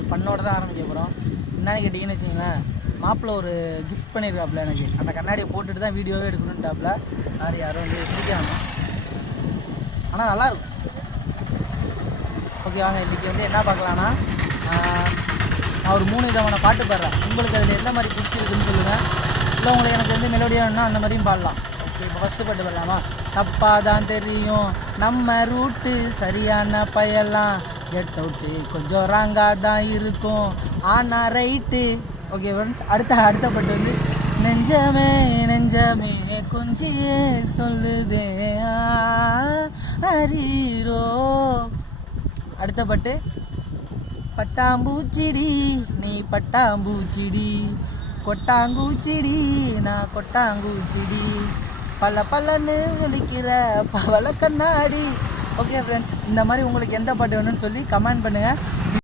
ஒரு ஃபன்னோட தான் ஆரம்பிக்க போகிறோம். என்னன்னு கேட்டிங்கன்னு வச்சிங்களேன், மாப்பிள்ள ஒரு கிஃப்ட் பண்ணியிருக்காப்புல எனக்கு. அந்த கண்ணாடியை போட்டுட்டு தான் வீடியோவே எடுக்கணுன்ட்டாப்புல. சாரி யாரும் வந்து சிரிக்காங்க, ஆனால் நல்லாயிருக்கும். ஓகே வாங்க, இன்றைக்கி வந்து என்ன பார்க்கலான்னா, நான் ஒரு 3 விதமான பாட்டு பாடுறேன். உங்களுக்கு அதில் எந்த மாதிரி பிடிச்சிருக்குன்னு சொல்லுங்கள். இல்லை உங்களுக்கு எனக்கு வந்து மெலோடியாக வேணுன்னா அந்த மாதிரியும் பாடலாம். ஓகே, இப்போ ஃபஸ்ட்டு பாட்டு பாடலாமா? தப்பாக தான் தெரியும் நம்ம ரூட்டு, சரியான பயெல்லாம் கெட் அவுட்டு, கொஞ்சம் ராங்காக தான் இருக்கும் ஆனால் ரைட்டு. ஓகே ஃப்ரெண்ட்ஸ், அடுத்த பாட்டு வந்து நெஞ்சமே நெஞ்சமே கொஞ்சியே சொல்லுதே ஹரீரோ. அடுத்த பாட்டு பட்டாம்பூச்சிடி நீ பட்டாம்பூச்சிடி, கொட்டாங்கூச்சிடி நான் கொட்டாங்கூச்சிடி, பல பலன்னு ஒலிக்கிற பவள கண்ணாடி. ஓகே ஃப்ரெண்ட்ஸ், இந்த மாதிரி உங்களுக்கு எந்த பாட்டு வேணும்னு சொல்லி கமெண்ட் பண்ணுங்கள்.